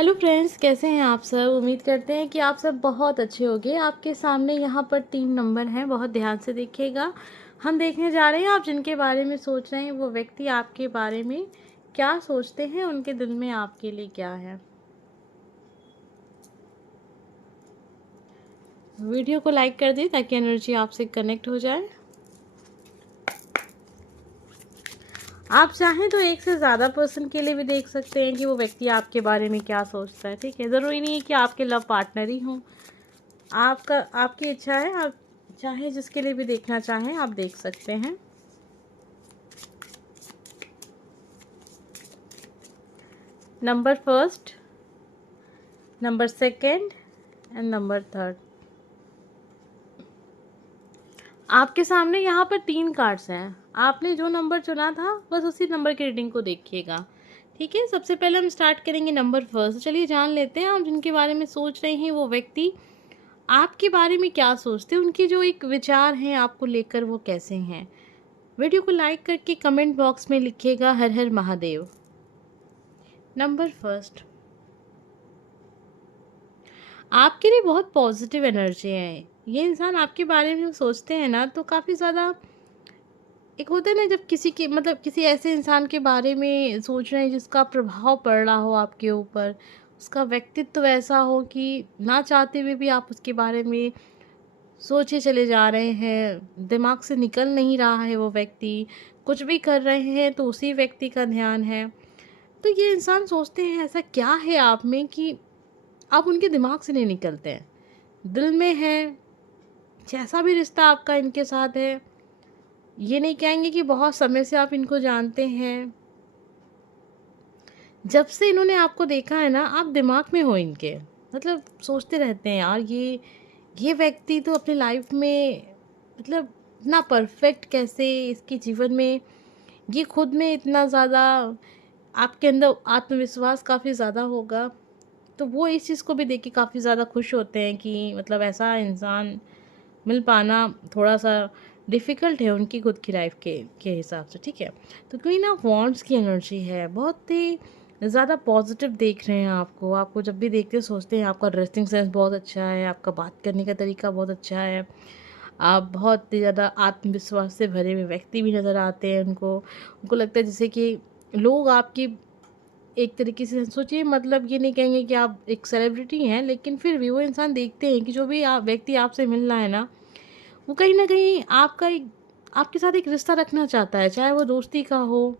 Hello friends, कैसे हैं आप सब। उम्मीद करते हैं कि आप सब बहुत अच्छे होंगे। आपके सामने यहाँ पर 3 नंबर हैं, बहुत ध्यान से देखिएगा। हम देखने जा रहे हैं आप जिनके बारे में सोच रहे हैं वो व्यक्ति आपके बारे में क्या सोचते हैं, उनके दिल में आपके लिए क्या है। वीडियो को लाइक कर दें ताकि एनर्जी आपसे कनेक्ट हो जाए। आप चाहें तो एक से ज़्यादा पर्सन के लिए भी देख सकते हैं कि वो व्यक्ति आपके बारे में क्या सोचता है। ठीक है, ज़रूरी नहीं है कि आपके लव पार्टनर ही हों। आपकी इच्छा है, आप चाहे जिसके लिए भी देखना चाहें आप देख सकते हैं। Number first, number second and number third. आपके सामने यहाँ पर 3 कार्ड्स हैं। आपने जो नंबर चुना था बस उसी नंबर की रीडिंग को देखिएगा। ठीक है, सबसे पहले हम स्टार्ट करेंगे नंबर फर्स्ट। चलिए जान लेते हैं आप जिनके बारे में सोच रहे हैं वो व्यक्ति आपके बारे में क्या सोचते हैं, उनके जो एक विचार हैं आपको लेकर वो कैसे हैं। वीडियो को लाइक करके कमेंट बॉक्स में लिखिएगा हर हर महादेव। नंबर फर्स्ट, आपके लिए बहुत पॉजिटिव एनर्जी है। ये इंसान आपके बारे में सोचते हैं ना तो काफ़ी ज़्यादा एक होता है ना, जब किसी के मतलब किसी ऐसे इंसान के बारे में सोच रहे हैं जिसका प्रभाव पड़ रहा हो आपके ऊपर, उसका व्यक्तित्व ऐसा हो कि ना चाहते हुए भी आप उसके बारे में सोचे चले जा रहे हैं, दिमाग से निकल नहीं रहा है वो व्यक्ति, कुछ भी कर रहे हैं तो उसी व्यक्ति का ध्यान है। तो ये इंसान सोचते हैं ऐसा क्या है आप में कि आप उनके दिमाग से नहीं निकलते हैं, दिल में है। जैसा भी रिश्ता आपका इनके साथ है, ये नहीं कहेंगे कि बहुत समय से आप इनको जानते हैं। जब से इन्होंने आपको देखा है ना, आप दिमाग में हो इनके। मतलब सोचते रहते हैं यार, ये व्यक्ति तो अपनी लाइफ में मतलब इतना परफेक्ट कैसे, इसके जीवन में ये खुद में इतना ज़्यादा, आपके अंदर आत्मविश्वास काफ़ी ज़्यादा होगा। तो वो इस चीज़ को भी देख के काफ़ी ज़्यादा खुश होते हैं कि मतलब ऐसा इंसान मिल पाना थोड़ा सा डिफ़िकल्ट है उनकी खुद की लाइफ के हिसाब से। ठीक है, तो क्वीन ऑफ वॉन्ड्स की एनर्जी है, बहुत ही ज़्यादा पॉजिटिव देख रहे हैं आपको। आपको जब भी देखते हैं सोचते हैं आपका ड्रेसिंग सेंस बहुत अच्छा है, आपका बात करने का तरीका बहुत अच्छा है, आप बहुत ही ज़्यादा आत्मविश्वास से भरे हुए व्यक्ति भी नज़र आते हैं। उनको उनको लगता है जैसे कि लोग आपकी एक तरीके से सोचिए, मतलब ये नहीं कहेंगे कि आप एक सेलिब्रिटी हैं, लेकिन फिर भी वो इंसान देखते हैं कि जो भी आप व्यक्ति आपसे मिल रहा है ना, वो कहीं न कहीं आपके साथ एक रिश्ता रखना चाहता है, चाहे वो दोस्ती का हो,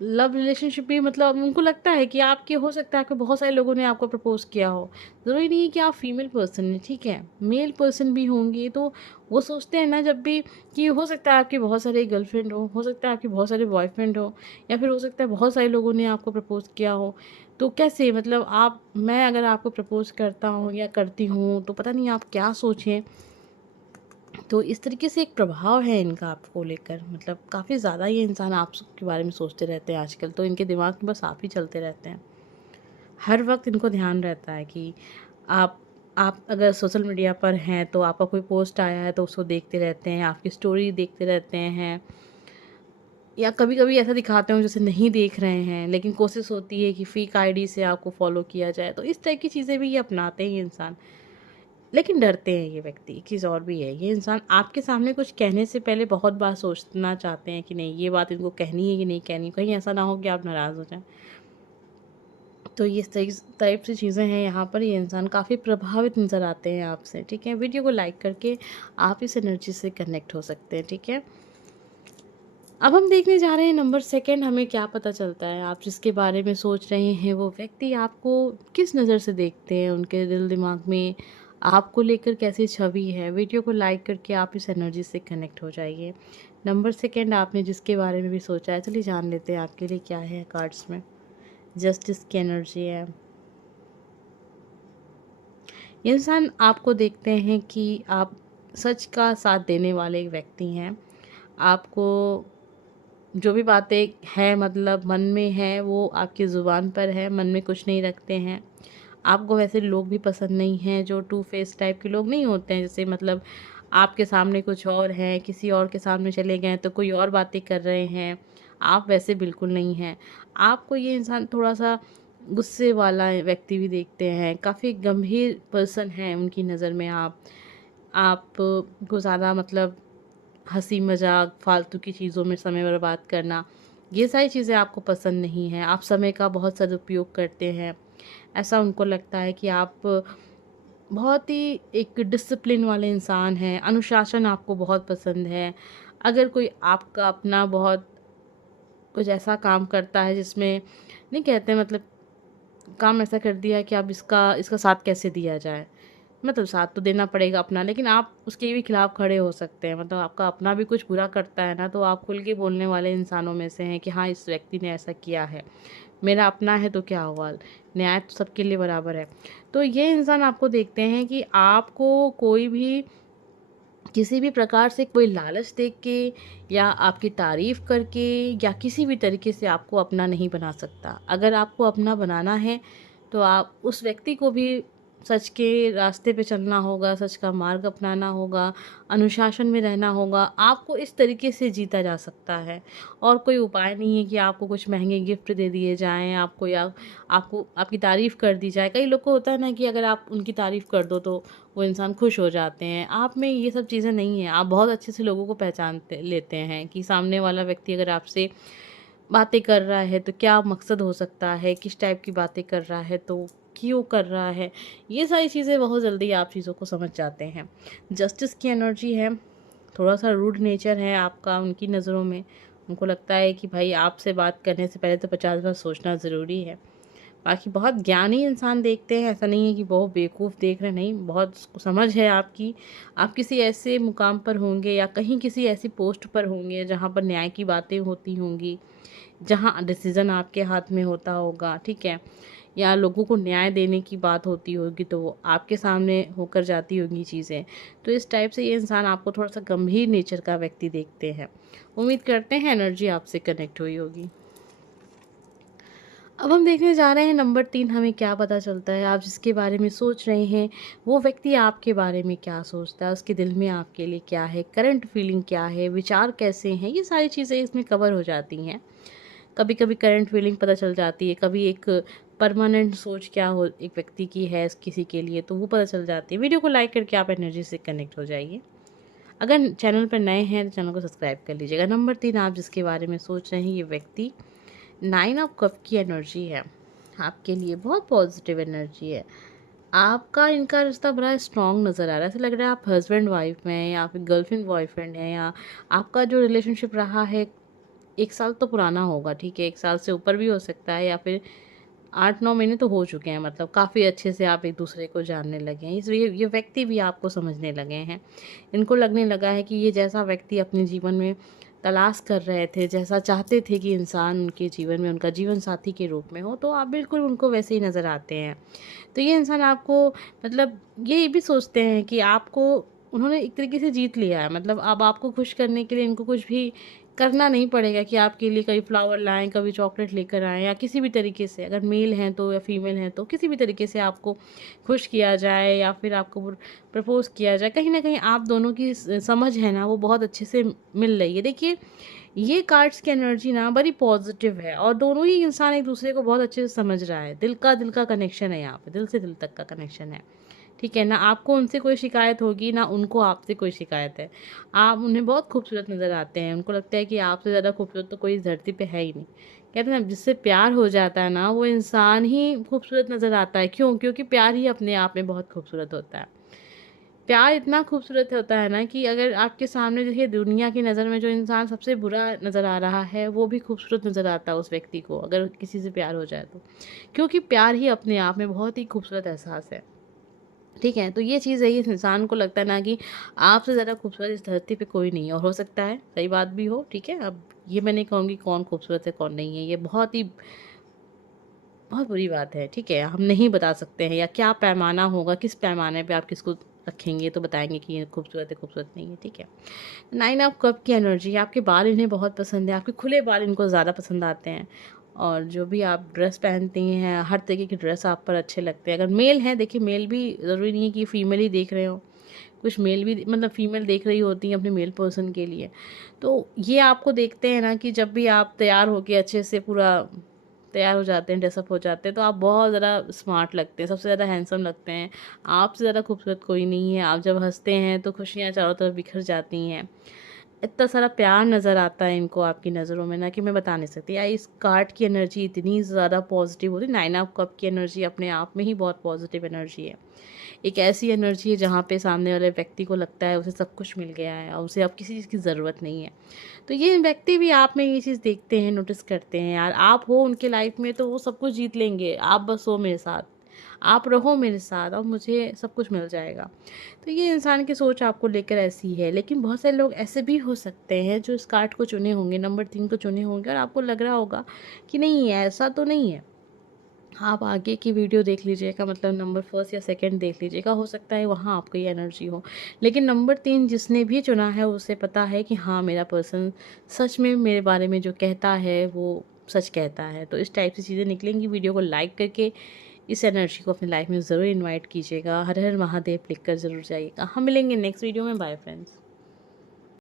लव रिलेशनशिप भी। मतलब उनको लगता है कि आपके हो सकता है कि बहुत सारे लोगों ने आपको प्रपोज़ किया हो। ज़रूरी नहीं है कि आप फीमेल पर्सन हैं, ठीक है? मेल पर्सन भी होंगे, तो वो सोचते हैं ना जब भी कि हो सकता है आपके बहुत सारे गर्लफ्रेंड हो सकता है आपके बहुत सारे बॉयफ्रेंड हो, या फिर हो सकता है बहुत सारे लोगों ने आपको प्रपोज़ किया हो। तो कैसे मतलब मैं अगर आपको प्रपोज़ करता हूँ या करती हूँ तो पता नहीं आप क्या सोचें। तो इस तरीके से एक प्रभाव है इनका आपको लेकर। मतलब काफ़ी ज़्यादा ये इंसान आपके बारे में सोचते रहते हैं आजकल। तो इनके दिमाग में बस आप ही चलते रहते हैं। हर वक्त इनको ध्यान रहता है कि आप आप अगर सोशल मीडिया पर हैं तो आपका कोई पोस्ट आया है तो उसको देखते रहते हैं, आपकी स्टोरी देखते रहते हैं, या कभी कभी ऐसा दिखाते हो जैसे नहीं देख रहे हैं, लेकिन कोशिश होती है कि फेक आईडी से आपको फॉलो किया जाए। तो इस टाइप की चीज़ें भी ये अपनाते हैं ये इंसान। लेकिन डरते हैं ये व्यक्ति। एक चीज़ और भी है, ये इंसान आपके सामने कुछ कहने से पहले बहुत बार सोचना चाहते हैं कि नहीं ये बात इनको कहनी है कि नहीं कहनी, कहीं ऐसा ना हो कि आप नाराज़ हो जाएं। तो ये टाइप से चीज़ें हैं यहाँ पर। ये इंसान काफ़ी प्रभावित नज़र आते हैं आपसे। ठीक है, वीडियो को लाइक करके आप इस एनर्जी से कनेक्ट हो सकते हैं। ठीक है, अब हम देखने जा रहे हैं नंबर सेकंड। हमें क्या पता चलता है आप जिसके बारे में सोच रहे हैं वो व्यक्ति आपको किस नज़र से देखते हैं, उनके दिल दिमाग में आपको लेकर कैसी छवि है। वीडियो को लाइक करके आप इस एनर्जी से कनेक्ट हो जाइए। नंबर सेकंड, आपने जिसके बारे में भी सोचा है, चलिए जान लेते हैं आपके लिए क्या है कार्ड्स में। जस्टिस की एनर्जी है। ये इंसान आपको देखते हैं कि आप सच का साथ देने वाले एक व्यक्ति हैं। आपको जो भी बातें हैं मतलब मन में है वो आपकी ज़ुबान पर है, मन में कुछ नहीं रखते हैं। आपको वैसे लोग भी पसंद नहीं हैं जो टू फेस टाइप के लोग नहीं होते हैं, जैसे मतलब आपके सामने कुछ और है, किसी और के सामने चले गए तो कोई और बातें कर रहे हैं, आप वैसे बिल्कुल नहीं हैं। आपको ये इंसान थोड़ा सा गुस्से वाला व्यक्ति भी देखते हैं, काफ़ी गंभीर पर्सन हैं उनकी नज़र में आप को ज़्यादा मतलब हँसी मज़ाक, फालतू की चीज़ों में समय बर्बाद करना, ये सारी चीज़ें आपको पसंद नहीं हैं। आप समय का बहुत सदुपयोग करते हैं। ऐसा उनको लगता है कि आप बहुत ही एक डिसिप्लिन वाले इंसान हैं, अनुशासन आपको बहुत पसंद है। अगर कोई आपका अपना बहुत कुछ ऐसा काम करता है जिसमें नहीं कहते मतलब काम ऐसा कर दिया है कि अब इसका इसका साथ कैसे दिया जाए, मतलब साथ तो देना पड़ेगा अपना, लेकिन आप उसके भी खिलाफ खड़े हो सकते हैं। मतलब आपका अपना भी कुछ बुरा करता है ना, तो आप खुल के बोलने वाले इंसानों में से हैं कि हाँ, इस व्यक्ति ने ऐसा किया है, मेरा अपना है तो क्या हुआ, न्याय तो सबके लिए बराबर है। तो ये इंसान आपको देखते हैं कि आपको कोई भी किसी भी प्रकार से कोई लालच देख के या आपकी तारीफ़ करके या किसी भी तरीके से आपको अपना नहीं बना सकता। अगर आपको अपना बनाना है तो आप उस व्यक्ति को भी सच के रास्ते पे चलना होगा, सच का मार्ग अपनाना होगा, अनुशासन में रहना होगा। आपको इस तरीके से जीता जा सकता है और कोई उपाय नहीं है कि आपको कुछ महँगे गिफ्ट दे दिए जाएँ, आपको या आपको आपकी तारीफ़ कर दी जाए। कई लोग को होता है ना कि अगर आप उनकी तारीफ़ कर दो तो वो इंसान खुश हो जाते हैं। आप में ये सब चीज़ें नहीं हैं। आप बहुत अच्छे से लोगों को पहचानते लेते हैं कि सामने वाला व्यक्ति अगर आपसे बातें कर रहा है तो क्या मकसद हो सकता है, किस टाइप की बातें कर रहा है, तो क्यों कर रहा है। ये सारी चीज़ें बहुत जल्दी आप चीज़ों को समझ जाते हैं। जस्टिस की एनर्जी है, थोड़ा-सा रूड नेचर है आपका उनकी नज़रों में। उनको लगता है कि भाई आपसे बात करने से पहले तो 50 बार सोचना ज़रूरी है। बाकी बहुत ज्ञानी इंसान देखते हैं, ऐसा नहीं है कि बहुत बेवकूफ़ देख रहे हैं, नहीं, बहुत समझ है आपकी। आप किसी ऐसे मुकाम पर होंगे या कहीं किसी ऐसी पोस्ट पर होंगे जहाँ पर न्याय की बातें होती होंगी, जहाँ डिसीज़न आपके हाथ में होता होगा, ठीक है? या लोगों को न्याय देने की बात होती होगी तो वो आपके सामने होकर जाती होंगी चीज़ें। तो इस टाइप से ये इंसान आपको थोड़ा-सा गंभीर नेचर का व्यक्ति देखते हैं। उम्मीद करते हैं एनर्जी आपसे कनेक्ट हुई होगी। अब हम देखने जा रहे हैं नंबर 3 हमें क्या पता चलता है। आप जिसके बारे में सोच रहे हैं, वो व्यक्ति आपके बारे में क्या सोचता है, उसके दिल में आपके लिए क्या है, करंट फीलिंग क्या है, विचार कैसे हैं, ये सारी चीज़ें इसमें कवर हो जाती हैं। कभी-कभी करंट फीलिंग पता चल जाती है, कभी एक परमानेंट सोच क्या हो एक व्यक्ति की है किसी के लिए, तो वो पता चल जाती है। वीडियो को लाइक करके आप एनर्जी से कनेक्ट हो जाइए। अगर चैनल पर नए हैं, तो चैनल को सब्सक्राइब कर लीजिएगा। नंबर 3 आप जिसके बारे में सोच रहे हैं, ये व्यक्ति 9 ऑफ कप की एनर्जी है। आपके लिए बहुत पॉजिटिव एनर्जी है। आपका इनका रिश्ता बड़ा स्ट्रॉन्ग नज़र आ रहा है। ऐसा लग रहा है आप हस्बैंड वाइफ में हैं या फिर गर्लफ्रेंड बॉयफ्रेंड हैं, या आपका जो रिलेशनशिप रहा है 1 साल तो पुराना होगा, ठीक है? 1 साल से ऊपर भी हो सकता है या फिर 8-9 महीने तो हो चुके हैं, मतलब काफ़ी अच्छे से आप एक-दूसरे को जानने लगे हैं। इसलिए ये व्यक्ति भी आपको समझने लगे हैं। इनको लगने लगा है कि ये जैसा व्यक्ति अपने जीवन में तलाश कर रहे थे, जैसा चाहते थे कि इंसान उनके जीवन में उनका जीवन साथी के रूप में हो, तो आप बिल्कुल उनको वैसे ही नज़र आते हैं। तो ये इंसान आपको मतलब ये भी सोचते हैं कि आपको उन्होंने एक तरीके से जीत लिया है। मतलब अब आपको खुश करने के लिए इनको कुछ भी करना नहीं पड़ेगा कि आपके लिए कभी फ्लावर लाएँ, कभी चॉकलेट लेकर आएँ, या किसी भी तरीके से, अगर मेल हैं तो या फीमेल हैं तो किसी भी तरीके से आपको खुश किया जाए या फिर आपको प्रपोज़ किया जाए। कहीं न कहीं आप दोनों की समझ है ना, वो बहुत अच्छे से मिल रही है। देखिए, ये कार्ड्स की एनर्जी ना बड़ी पॉजिटिव है और दोनों ही इंसान एक दूसरे को बहुत अच्छे से समझ रहा है। दिल का कनेक्शन है यहाँ पे, दिल से दिल तक का कनेक्शन है। ठीक है? ना आपको उनसे कोई शिकायत होगी, ना उनको आपसे कोई शिकायत है। आप उन्हें बहुत खूबसूरत नज़र आते हैं। उनको लगता है कि आपसे ज़्यादा खूबसूरत तो कोई इस धरती पे है ही नहीं। कहते हैं ना, जिससे प्यार हो जाता है ना, वो इंसान ही खूबसूरत नज़र आता है। क्यों? क्योंकि प्यार ही अपने आप में बहुत खूबसूरत होता है। प्यार इतना खूबसूरत होता है ना कि अगर आपके सामने देखिए, दुनिया की नज़र में जो इंसान सबसे बुरा नज़र आ रहा है, वो भी खूबसूरत नज़र आता है उस व्यक्ति को, अगर किसी से प्यार हो जाए तो। क्योंकि प्यार ही अपने आप में बहुत ही खूबसूरत एहसास है। ठीक है? तो ये चीज़ है, इस इंसान को लगता है ना कि आपसे ज़्यादा खूबसूरत इस धरती पे कोई नहीं है, और हो सकता है सही बात भी हो, ठीक है? अब ये मैं नहीं कहूँगी कौन खूबसूरत है, कौन नहीं है, ये बहुत बुरी बात है, ठीक है? हम नहीं बता सकते हैं, या क्या पैमाना होगा, किस पैमाने पे आप किसको रखेंगे तो बताएँगे कि ये खूबसूरत है, खूबसूरत नहीं है, ठीक है? 9 ऑफ कप की एनर्जी, आपके बाल इन्हें बहुत पसंद है, आपके खुले बाल इनको ज़्यादा पसंद आते हैं, और जो भी आप ड्रेस पहनती हैं, हर तरीके की ड्रेस आप पर अच्छे लगते हैं। अगर मेल हैं, देखिए मेल भी ज़रूरी नहीं है कि फीमेल ही देख रहे हो, कुछ मेल भी मतलब फीमेल देख रही होती हैं अपने मेल पर्सन के लिए। तो ये आपको देखते हैं ना कि जब भी आप तैयार होके अच्छे से पूरा तैयार हो जाते हैं, ड्रेसअप हो जाते हैं, तो आप बहुत ज़्यादा स्मार्ट लगते हैं, सबसे ज़्यादा हैंडसम लगते हैं। आपसे ज़्यादा खूबसूरत कोई नहीं है। आप जब हँसते हैं तो खुशियाँ चारों तरफ बिखर जाती हैं। इतना सारा प्यार नज़र आता है इनको आपकी नज़रों में ना, कि मैं बता नहीं सकती। या इस कार्ड की एनर्जी इतनी ज़्यादा पॉजिटिव होती है। 9 ऑफ कप की एनर्जी अपने आप में ही बहुत पॉजिटिव एनर्जी है। एक ऐसी एनर्जी है जहाँ पे सामने वाले व्यक्ति को लगता है उसे सब कुछ मिल गया है और उसे अब किसी चीज़ की ज़रूरत नहीं है। तो ये व्यक्ति भी आप में ये चीज़ देखते हैं, नोटिस करते हैं। यार आप हो उनके लाइफ में तो वो सब कुछ जीत लेंगे। आप बस हो मेरे साथ, आप रहो मेरे साथ और मुझे सब कुछ मिल जाएगा। तो ये इंसान की सोच आपको लेकर ऐसी है। लेकिन बहुत सारे लोग ऐसे भी हो सकते हैं जो इस कार्ड को चुने होंगे, नंबर 3 को चुने होंगे, और आपको लग रहा होगा कि नहीं ऐसा तो नहीं है। आप आगे की वीडियो देख लीजिएगा, मतलब नंबर फर्स्ट या सेकंड देख लीजिएगा, हो सकता है वहाँ आपको ये एनर्जी हो। लेकिन नंबर 3 जिसने भी चुना है उसे पता है कि हाँ, मेरा पर्सन सच में मेरे बारे में जो कहता है वो सच कहता है। तो इस टाइप से चीज़ें निकलेंगी। वीडियो को लाइक करके इस एनर्जी को अपनी लाइफ में ज़रूर इन्वाइट कीजिएगा। हर हर महादेव लिख कर ज़रूर जाइएगा। हम मिलेंगे नेक्स्ट वीडियो में। Bye friends.